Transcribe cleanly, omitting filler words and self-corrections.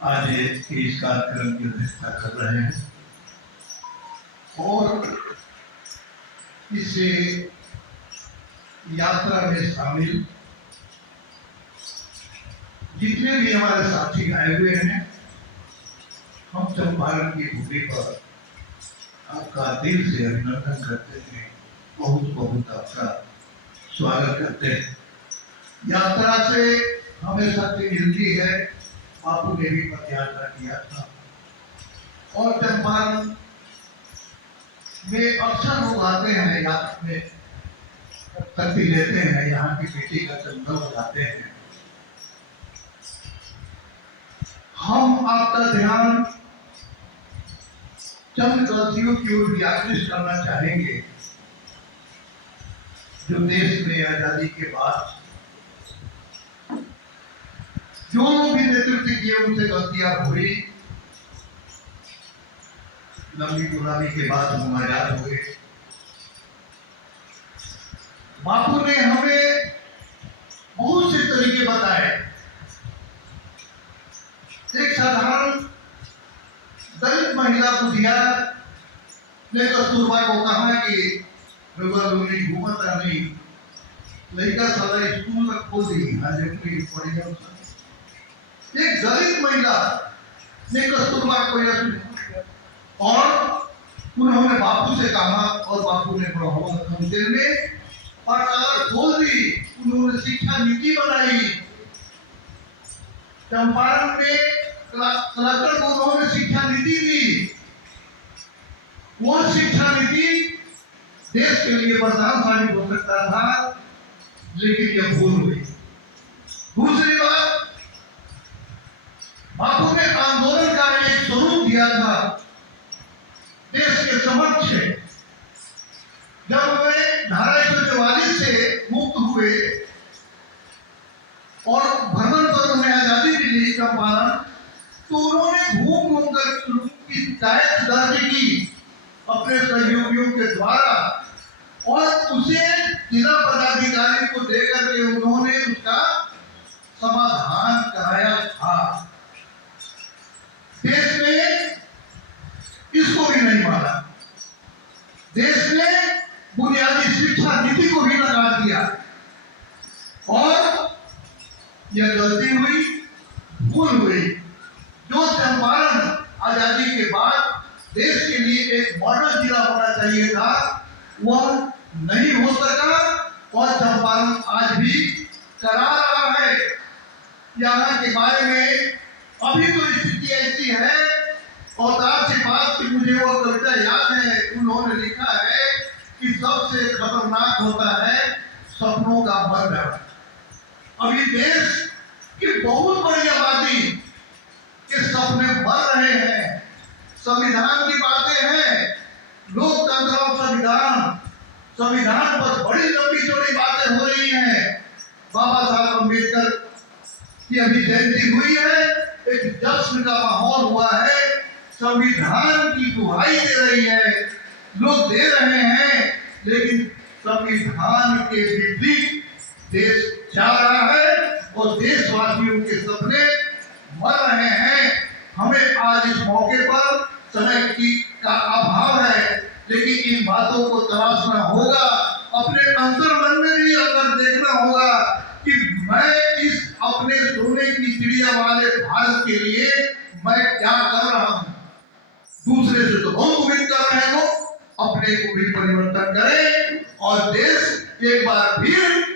आज इस कार्यक्रम की अध्यक्षता कर रहे हैं और इस यात्रा में शामिल जितने भी हमारे साथी आए हुए हैं, हम चंपारण की भूमि पर आपका दिल से अभिनंदन करते हैं, बहुत बहुत आपका स्वागत करते हैं। यात्रा से हमें शक्ति मिलती है। बापू ने भी पद यात्रा किया था और चंपारण में अक्सर लोग आते हैं, यात्रा में शक्ति लेते हैं, यहाँ की बेटी का चंदन लगाते हैं। हम आपका ध्यान चंद गलतियों की ओर भी आकृष्ट करना चाहेंगे जो देश में आजादी के बाद जो लोग भी नेतृत्व किए उनसे गलतियां हुई। लंबी गुलामी के बाद हम आजाद हुए। बापू ने हमें बहुत से तरीके बताए। एक साधारण दलित महिला बुधिया ने कस्तूरबा को कहा कि लुंगी घूमता नहीं, लड़का सारा स्कूल तक खोल दी। एक दलित महिला ने कस्तूरबा को और उन्होंने बापू से कहा और बापू ने काउंसिल में पाठशाला खोल दी। उन्होंने शिक्षा नीति बनाई। चंपारण में कलेक्टर को उन्होंने शिक्षा नीति दी। वो शिक्षा नीति देश के लिए वरदान साबित हो सकता था, लेकिन यह भूल हुई। दूसरी बात, बापू ने आंदोलन का एक स्वरूप दिया था देश के समक्ष। जब वे धारा 144 से मुक्त हुए और भ्रमण पर उन्हें आजादी मिली चंपारण, तो उन्होंने घूम घूम कर की शिकायत दर्ज की अपने सहयोगियों के द्वारा और उसे जिला पदाधिकारी को देकर के उन्होंने उसका समाधान कराया था। देश ने इसको भी नहीं माना। देश ने बुनियादी शिक्षा नीति को भी लगा दिया और यह गलती हुई, भूल हुई। जो चंपारण आजादी के बाद देश के लिए एक मॉडल जिला होना चाहिए था, वह नहीं हो सका और चंपारण आज भी करा रहा है। यहाँ के बारे में अभी तो स्थिति ऐसी है और दास के पास की मुझे वो कविता याद है। उन्होंने लिखा है कि सबसे खतरनाक होता है सपनों का मरना। अभी देश की बहुत बड़ी आबादी के सपने मर रहे हैं। संविधान की बातें हैं, लोकतंत्र और संविधान पर बड़ी लंबी चौड़ी बातें हो रही हैं। बाबा साहब अम्बेडकर की अभी जयंती हुई है, एक जश्न का माहौल हुआ है। संविधान की दुहाई दे रही है, लोग दे रहे हैं, लेकिन संविधान के विपरीत देश जा रहा है और देशवासियों के सपने मर रहे हैं। हमें आज इस मौके पर समय का अभाव है, लेकिन इन बातों को तलाशना होगा। अपने अंतर मन में भी अगर देखना होगा कि मैं इस अपने सोने की चिड़िया वाले भारत के लिए मैं क्या कर रहा हूं। दूसरे से तो बहुत उम्मीद कर रहे हो, अपने को भी परिवर्तन करें और देश एक बार फिर